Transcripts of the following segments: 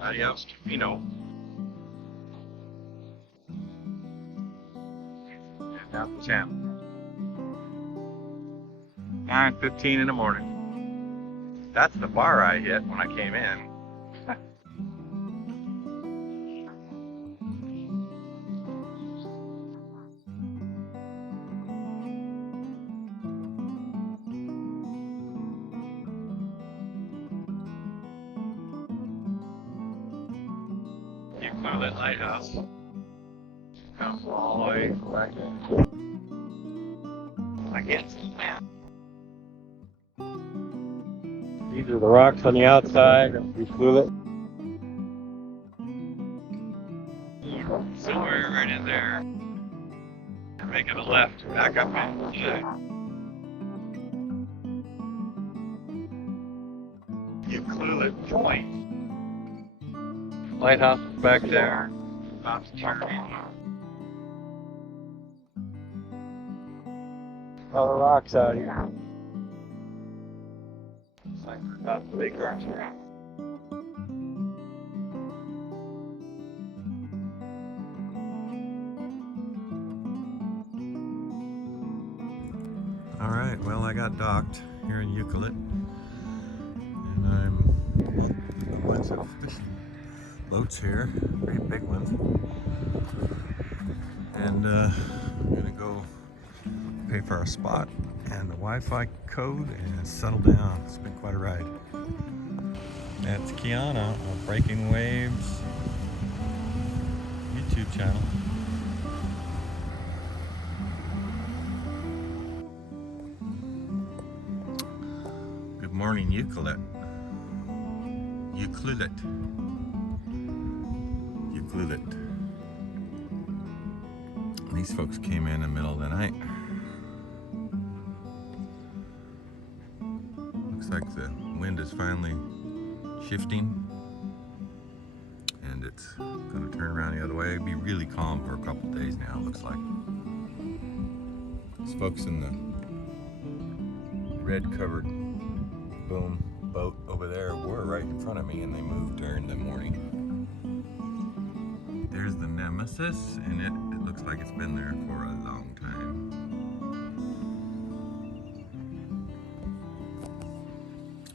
Adios, Tofino. And out the channel. 9:15 in the morning. That's the bar I hit when I came in. Ucluelet Lighthouse. Comes all the way back in. I can't see that. These are the rocks on the outside of Ucluelet. Somewhere right in there. And making a left back up in. Ucluelet Point. Lighthouse is back there. About to turn in. All the rocks out here. Looks like we're about to make our turn. Alright, well I got docked here in Ucluelet. And I'm a bunch of fishing boats here, very big ones. And I'm gonna go pay for our spot and the Wi-Fi code and settle down. It's been quite a ride. That's Kiana of Breaking Waves YouTube channel. Good morning, Ucluelet. Ucluelet. Ucluelet. These folks came in the middle of the night. Looks like the wind is finally shifting and it's going to turn around the other way. It'll be really calm for a couple days now, it looks like. These folks in the red covered boom boat over there were right in front of me and they moved during the morning. There's the Nemesis and it looks like it's been there for a long time.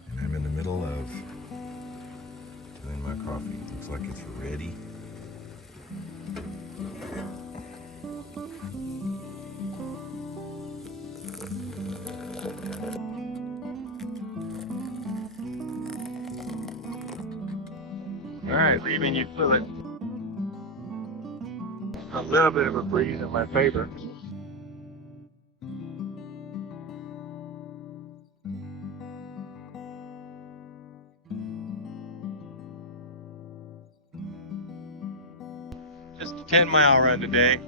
And I'm in the middle of doing my coffee. Looks like it's ready. Alright, leaving Ucluelet. A little bit of a breeze in my favor. Just a 10-mile run today.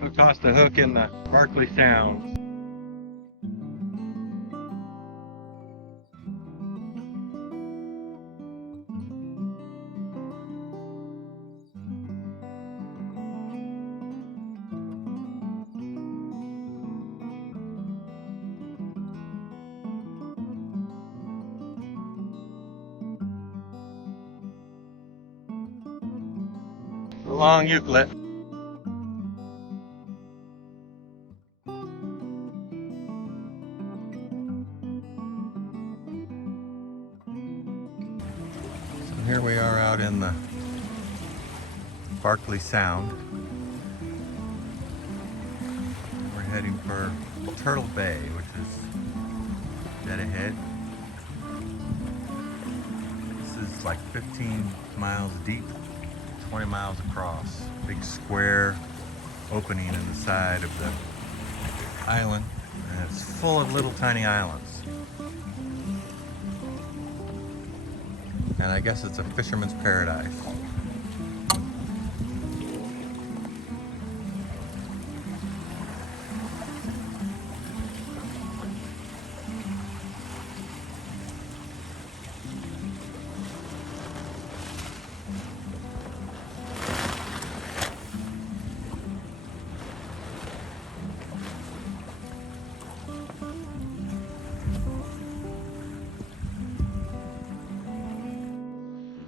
We'll toss the hook in the Barkley Sound. Along Ucluelet. So here we are out in the Barkley Sound. We're heading for Turtle Bay, which is dead ahead. This is like 15 miles deep. 20 miles across. Big square opening in the side of the island, and it's full of little tiny islands. And I guess it's a fisherman's paradise.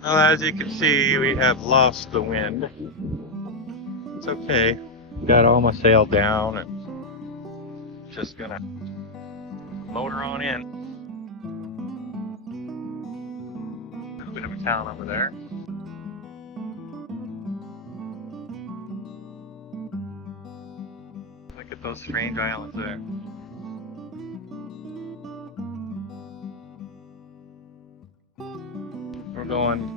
Well, as you can see, we have lost the wind. It's okay. Got all my sail down and just gonna motor on in. A little bit of a town over there. Look at those strange islands there. We're going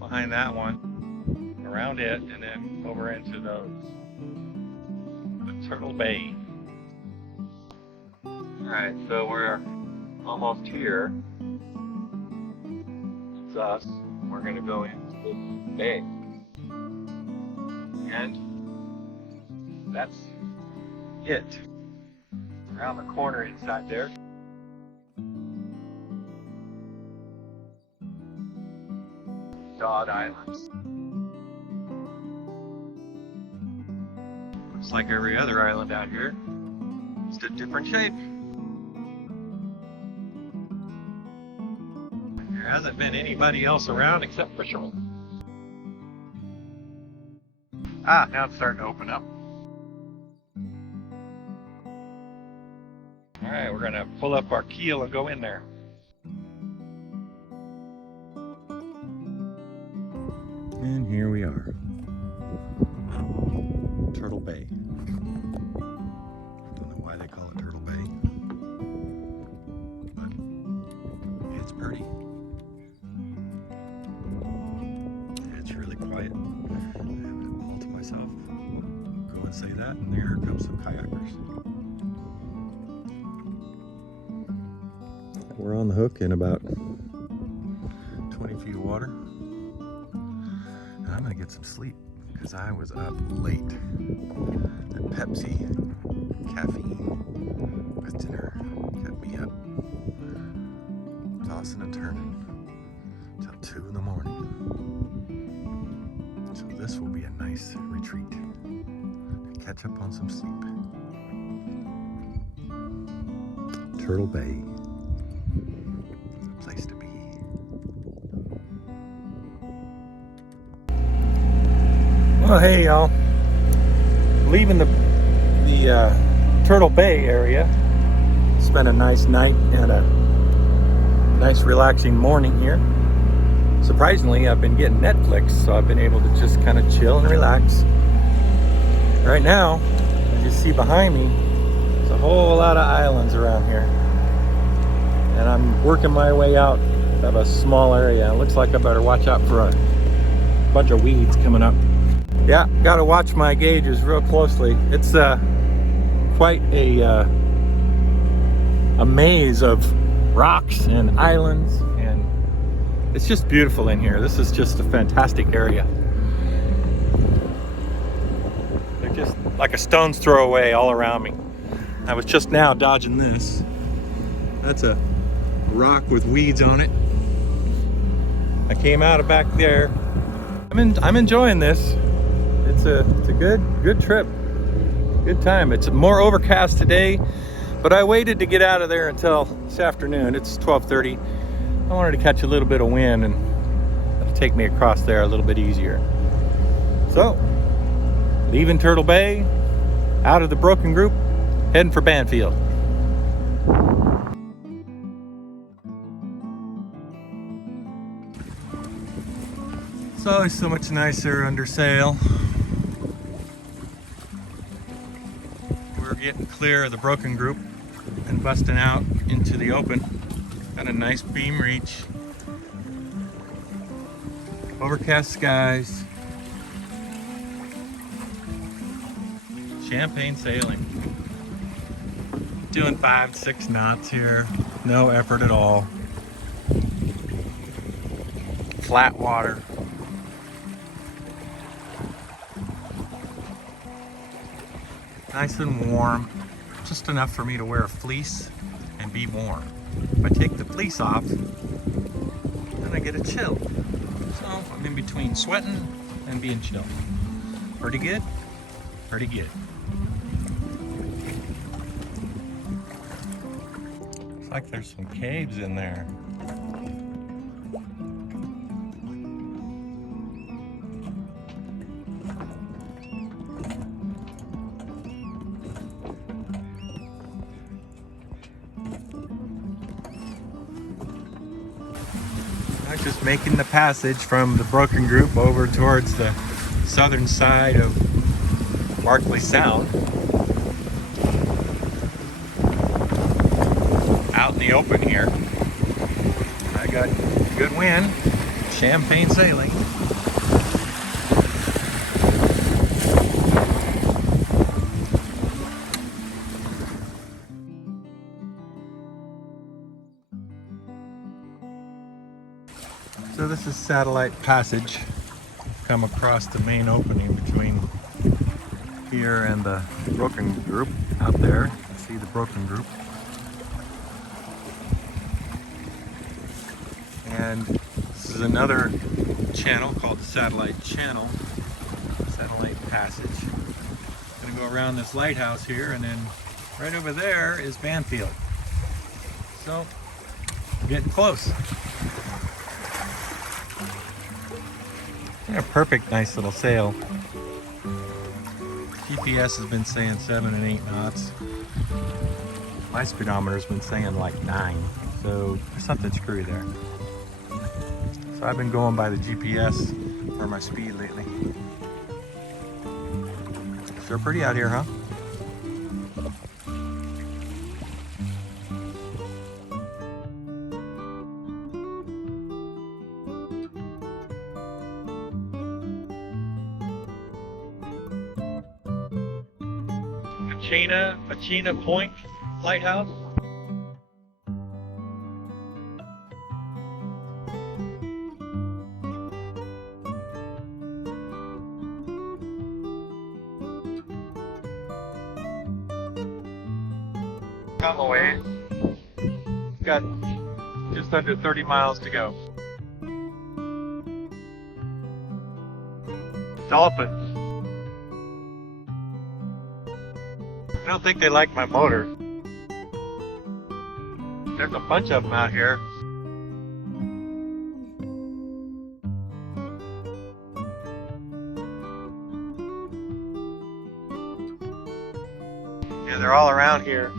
behind that one, around it, and then over into the Turtle Bay. Alright, so we're almost here. It's us. We're going to go into the bay. And that's it. Around the corner inside there. Dot Islands. Looks like every other island out here. Just a different shape. There hasn't been anybody else around except for Sean. Ah, now it's starting to open up. Alright, we're gonna pull up our keel and go in there. And here we are. Turtle Bay. Don't know why they call it Turtle Bay, but it's pretty. It's really quiet. I have it all to myself. Go and say that, and there comes some kayakers. We're on the hook in about 20 feet of water. I'm gonna get some sleep because I was up late. The Pepsi caffeine with dinner kept me up, tossing and turning till 2 in the morning. So this will be a nice retreat to catch up on some sleep. Turtle Bay, a place to be. Well, hey y'all, leaving the Turtle Bay area. Spent a nice night and a nice relaxing morning here. Surprisingly, I've been getting Netflix, so I've been able to just kind of chill and relax. Right now, as you see behind me, there's a whole lot of islands around here. And I'm working my way out of a small area. It looks like I better watch out for a bunch of weeds coming up. Yeah, got to watch my gauges real closely. It's quite a maze of rocks and islands, and it's just beautiful in here. This is just a fantastic area. They're just like a stone's throw away all around me. I was just now dodging this. That's a rock with weeds on it. I came out of back there. I'm enjoying this. It's a good trip, good time. It's more overcast today, but I waited to get out of there until this afternoon. It's 12:30. I wanted to catch a little bit of wind, and it'll take me across there a little bit easier. So, leaving Turtle Bay, out of the broken group, heading for Bamfield. It's always so much nicer under sail. We're getting clear of the broken group and busting out into the open. Got a nice beam reach. Overcast skies. Champagne sailing. Doing 5-6 knots here. No effort at all. Flat water. Nice and warm, just enough for me to wear a fleece and be warm. If I take the fleece off, then I get a chill. So I'm in between sweating and being chill. Pretty good, pretty good. Looks like there's some caves in there. I'm just making the passage from the Broken Group over towards the southern side of Barkley Sound. Out in the open here. I got good wind, champagne sailing. So this is Satellite Passage. Come across the main opening between here and the Broken Group out there. See the Broken Group. And this is another channel called the Satellite Channel, Satellite Passage. I'm gonna go around this lighthouse here, and then right over there is Bamfield. So we're getting close. Yeah, perfect, nice little sail. GPS has been saying 7 and 8 knots. My speedometer's been saying like 9, so there's something screwy there. So I've been going by the GPS for my speed lately. Sure pretty out here, huh? Achina Point Lighthouse. Come away. Got just under 30 miles to go. Dolphins. I don't think they like my motor. There's a bunch of them out here. Yeah, they're all around here.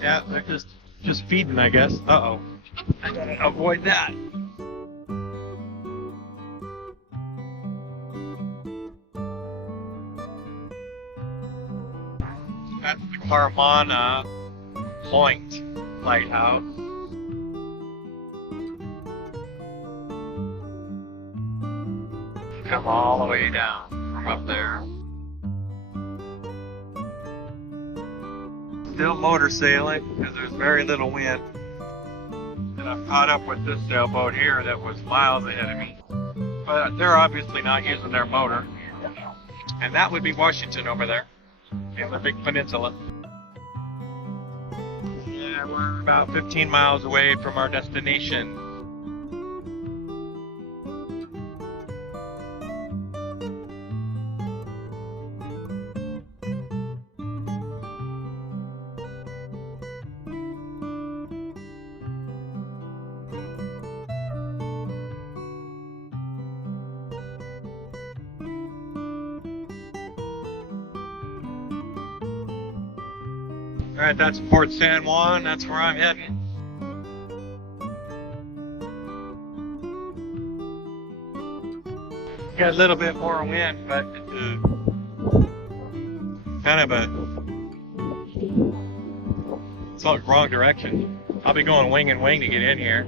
Yeah, they're just feeding, I guess. Uh-oh. I gotta avoid that. That's the Carmana Point Lighthouse. Come all the way down from up there. Still motor sailing because there's very little wind. And I've caught up with this sailboat here that was miles ahead of me. But they're obviously not using their motor. And that would be Washington over there. In the big peninsula. Yeah, we're about 15 miles away from our destination. Alright, that's Port San Juan, that's where I'm heading. Got a little bit more wind, but kind of it's all wrong direction. I'll be going wing and wing to get in here.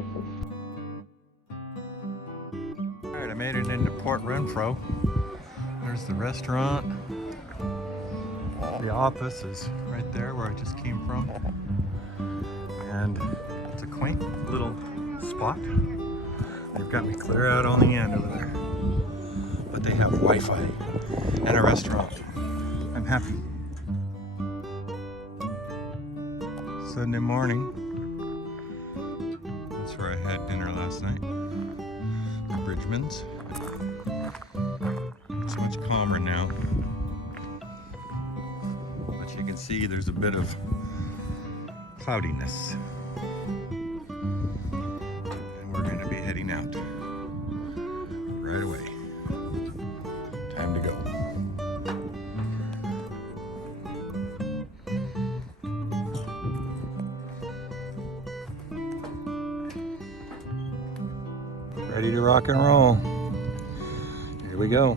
Alright, I made it into Port Renfrew. There's the restaurant. The office is right there where I just came from, and it's a quaint little spot. They've got me clear out on the end over there, but they have Wi-Fi and a restaurant. I'm happy. Sunday morning. That's where I had dinner last night. The Bridgman's. It's much calmer now. You can see there's a bit of cloudiness, and we're going to be heading out right away. Time to go. Ready to rock and roll. Here we go.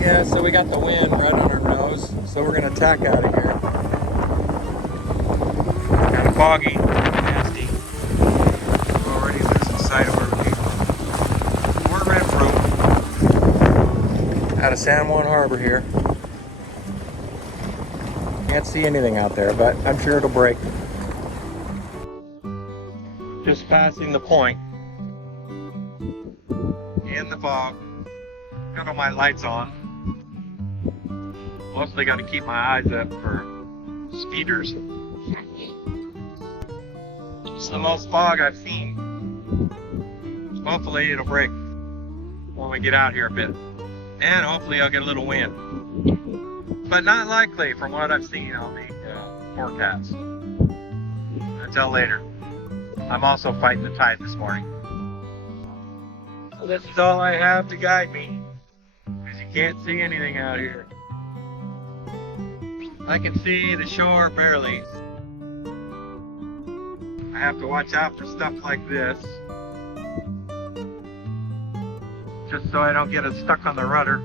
Yeah, so we got the wind right on our nose, so we're gonna tack out of here. Kind of foggy, nasty. We're already losing sight of where we're Renfrew, out of San Juan Harbor here. Can't see anything out there, but I'm sure it'll break. Just passing the point in the fog. Got all my lights on. Mostly got to keep my eyes up for speeders. It's the most fog I've seen. Hopefully it'll break when we get out here a bit. And hopefully I'll get a little wind. But not likely from what I've seen on the forecast. Until later. I'm also fighting the tide this morning. So this is all I have to guide me. Because you can't see anything out here. I can see the shore barely. I have to watch out for stuff like this. Just so I don't get us stuck on the rudder.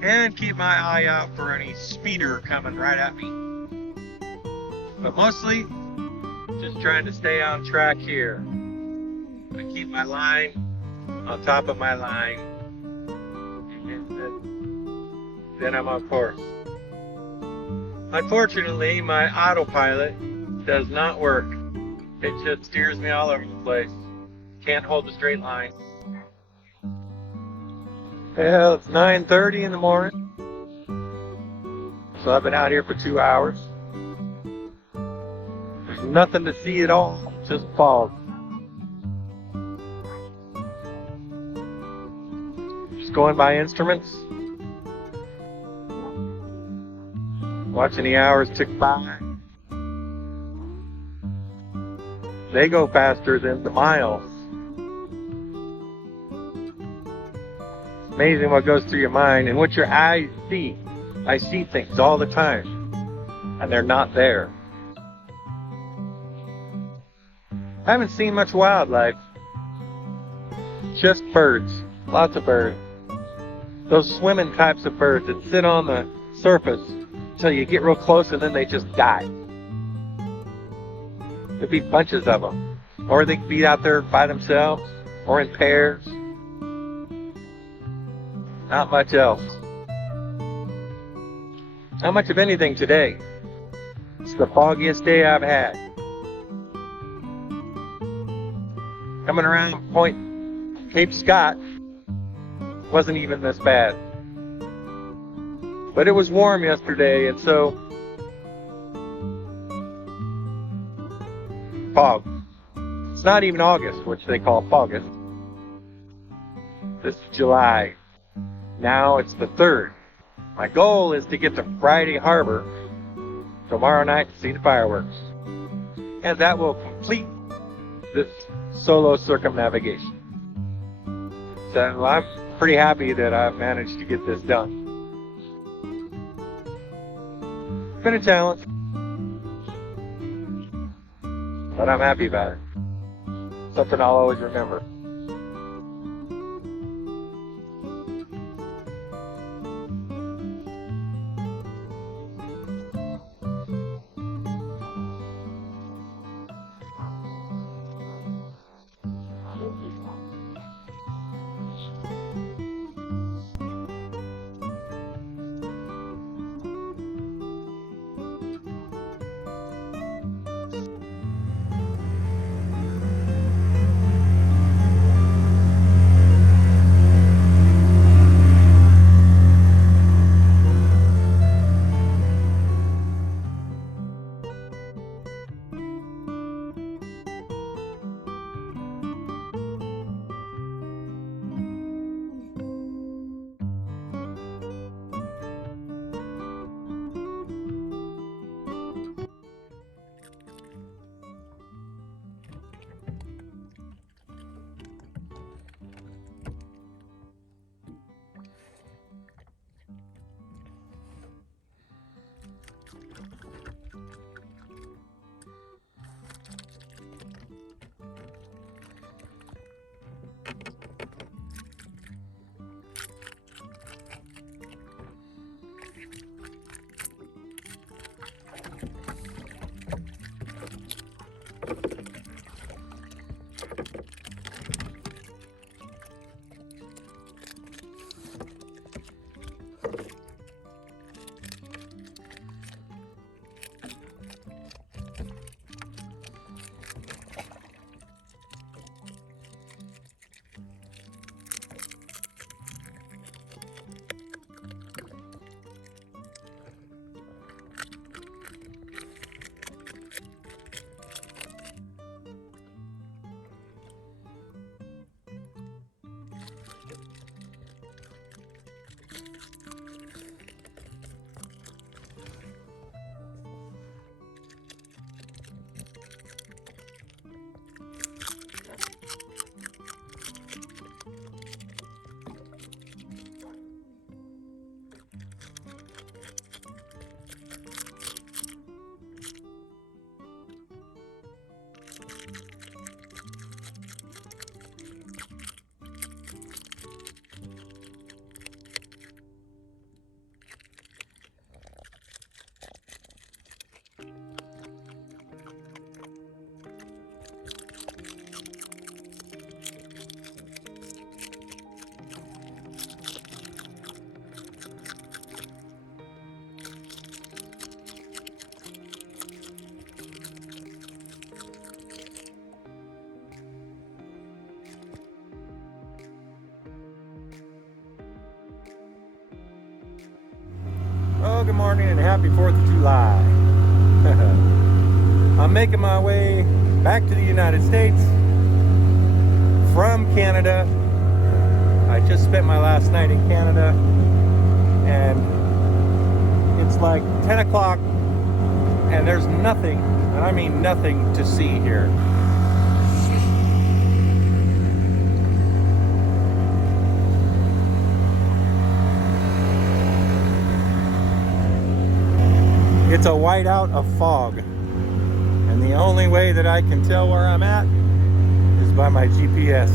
And keep my eye out for any speeder coming right at me. But mostly, just trying to stay on track here. I keep my line on top of my line. And then I'm on course. Unfortunately, my autopilot does not work. It just steers me all over the place. Can't hold a straight line. Well, it's 9:30 in the morning. So I've been out here for 2 hours. There's nothing to see at all, just fog. Just going by instruments. Watching the hours tick by. They go faster than the miles. It's amazing what goes through your mind and what your eyes see. I see things all the time, and they're not there. I haven't seen much wildlife. Just birds. Lots of birds. Those swimming types of birds that sit on the surface until you get real close and then they just die. There'd be bunches of them. Or they could be out there by themselves or in pairs. Not much else. Not much of anything today. It's the foggiest day I've had. Coming around Point Cape Scott wasn't even this bad. But it was warm yesterday, and so fog. It's not even August, which they call Foggust. This is July. Now it's the 3rd. My goal is to get to Friday Harbor tomorrow night to see the fireworks. And that will complete this solo circumnavigation. So I'm pretty happy that I've managed to get this done. It's been a challenge, but I'm happy about it. Something I'll always remember. good morning, and happy 4th of July. I'm making my way back to the United States from Canada. I just spent my last night in Canada, and it's like 10 o'clock, and there's nothing, and I mean nothing, to see here. It's a whiteout of fog, and the only way that I can tell where I'm at is by my GPS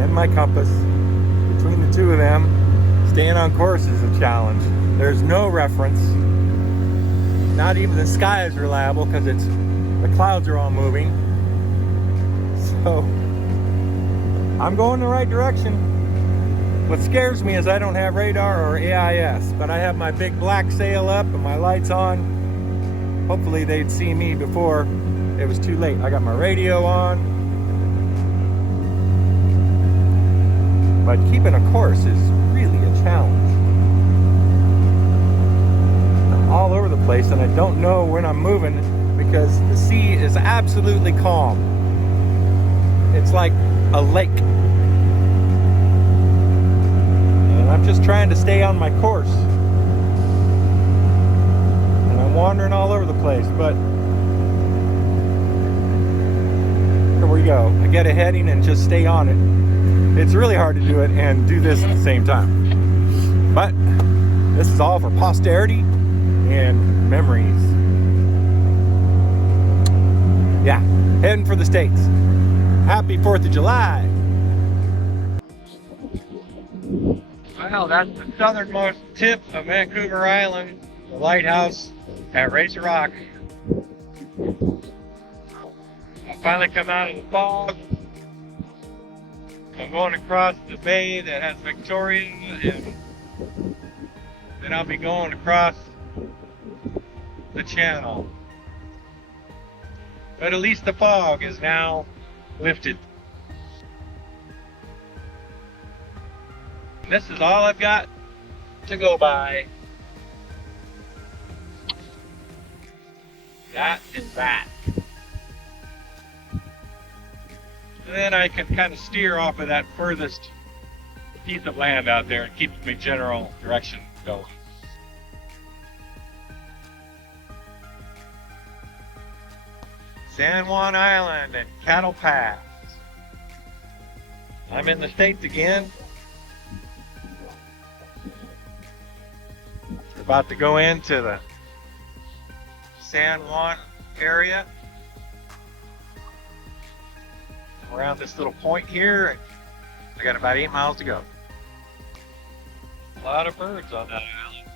and my compass. Between the two of them, staying on course is a challenge. There's no reference. Not even the sky is reliable because the clouds are all moving. So I'm going the right direction. What scares me is I don't have radar or AIS, but I have my big black sail up and my lights on. Hopefully they'd see me before it was too late. I got my radio on. But keeping a course is really a challenge. I'm all over the place, and I don't know when I'm moving because the sea is absolutely calm. It's like a lake. I'm just trying to stay on my course, and I'm wandering all over the place, but here we go. I get a heading and just stay on it. It's really hard to do it and do this at the same time, but this is all for posterity and memories. Yeah, heading for the States. Happy 4th of July. Well, that's the southernmost tip of Vancouver Island, the lighthouse at Racer Rock. I finally come out of the fog. I'm going across the bay that has Victoria, and then I'll be going across the channel. But at least the fog is now lifted. This is all I've got to go by. That is that. And then I can kind of steer off of that furthest piece of land out there and keep my general direction going. San Juan Island and Cattle Pass. I'm in the States again. About to go into the San Juan area. Around this little point here. I got about 8 miles to go. A lot of birds on that island.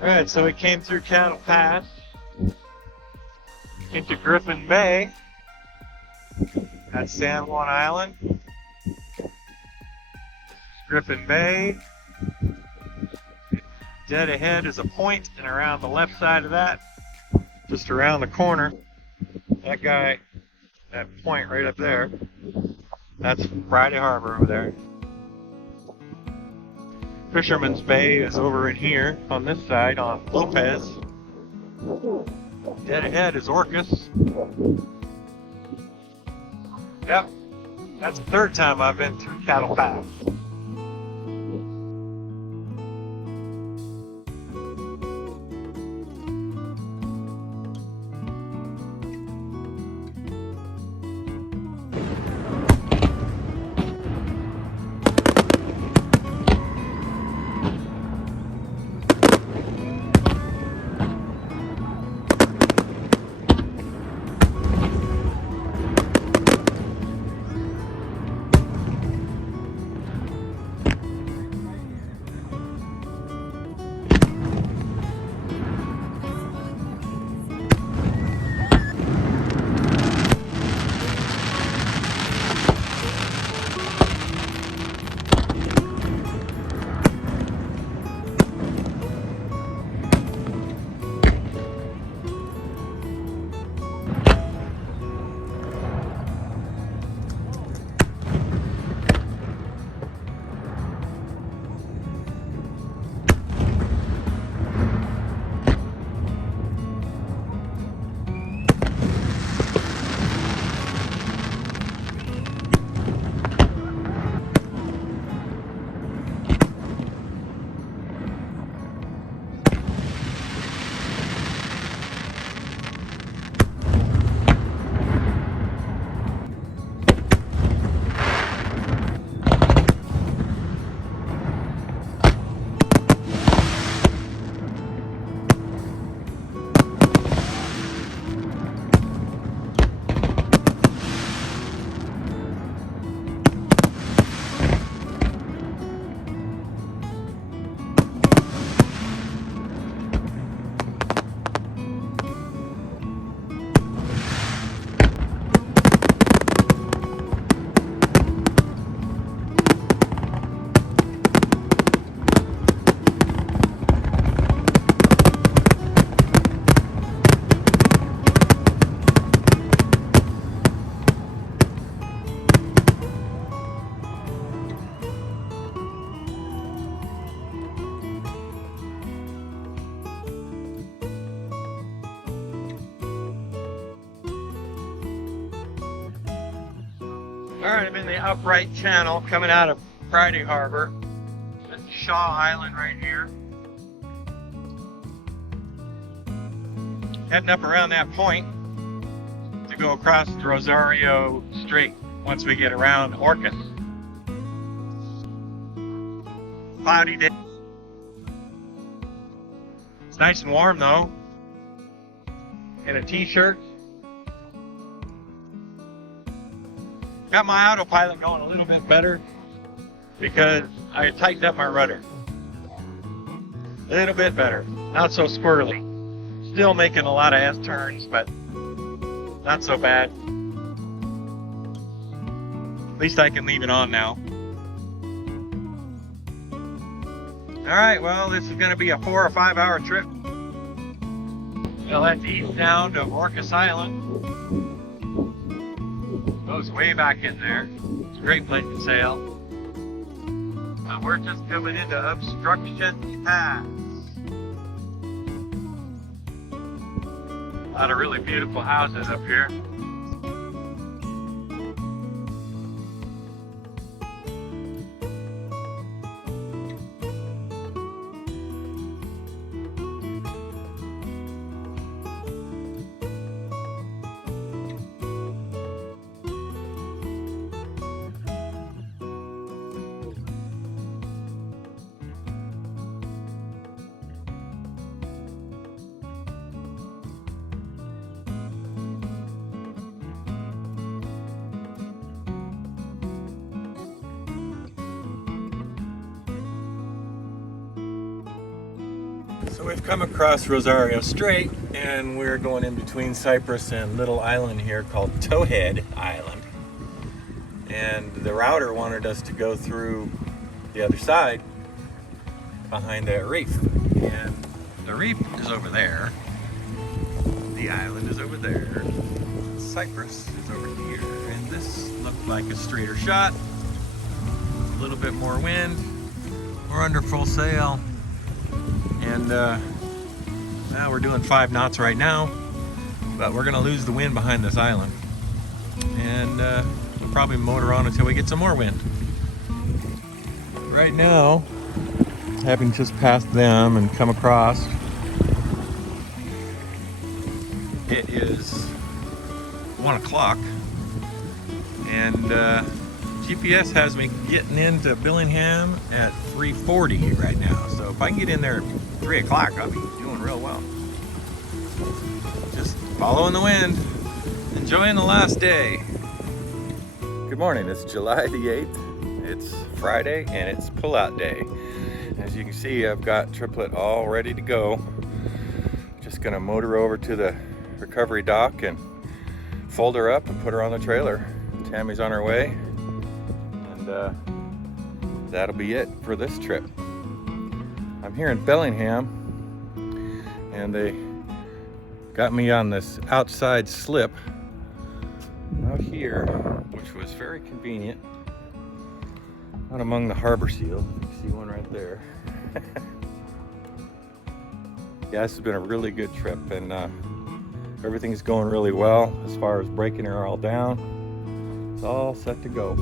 Alright, so we came through Cattle Pass into Griffin Bay. That's San Juan Island. Griffin Bay. Dead ahead is a point, and around the left side of that, just around the corner, that guy, that point right up there, that's Friday Harbor over there. Fisherman's Bay is over in here on this side on Lopez. Dead ahead is Orcas. Yep, that's the third time I've been through Cattle Pass. Alright, I'm in the upright channel coming out of Friday Harbor. This is Shaw Island right here. Heading up around that point to go across the Rosario Strait once we get around Orcas. Cloudy day. It's nice and warm though. In a t-shirt. Got my autopilot going a little bit better because I tightened up my rudder. A little bit better. Not so squirrely. Still making a lot of S-turns, but not so bad. At least I can leave it on now. Alright, well, this is going to be a 4 or 5 hour trip. Well, that's east sound of Orcas Island. Goes way back in there. It's a great place to sail. We're just coming into Obstruction Pass. A lot of really beautiful houses up here. So we've come across Rosario Strait and we're going in between Cyprus and little island here called Towhead Island. And the router wanted us to go through the other side behind that reef. And the reef is over there. The island is over there. Cyprus is over here. And this looked like a straighter shot. A little bit more wind. We're under full sail. And now we're doing 5 knots right now, but we're gonna lose the wind behind this island. And we'll probably motor on until we get some more wind. Right now, having just passed them and come across, it is 1 o'clock and GPS has me getting into Billingham at 3:40 right now. So if I can get in there at 3 o'clock, I'll be doing real well. Just following the wind, enjoying the last day. Good morning, it's July the 8th. It's Friday and it's pull-out day. As you can see, I've got Triplet all ready to go. Just gonna motor over to the recovery dock and fold her up and put her on the trailer. Tammy's on her way. That'll be it for this trip. I'm here in Bellingham and they got me on this outside slip out here, which was very convenient, out among the harbor seals. You can see one right there. Yeah, this has been a really good trip and everything's going really well as far as breaking her all down. It's all set to go.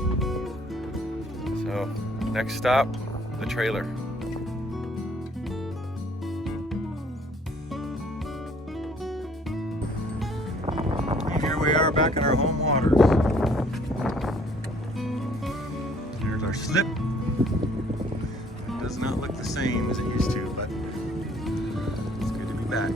So, next stop, the trailer. And here we are back in our home waters. There's our slip. It does not look the same as it used to, but it's good to be back.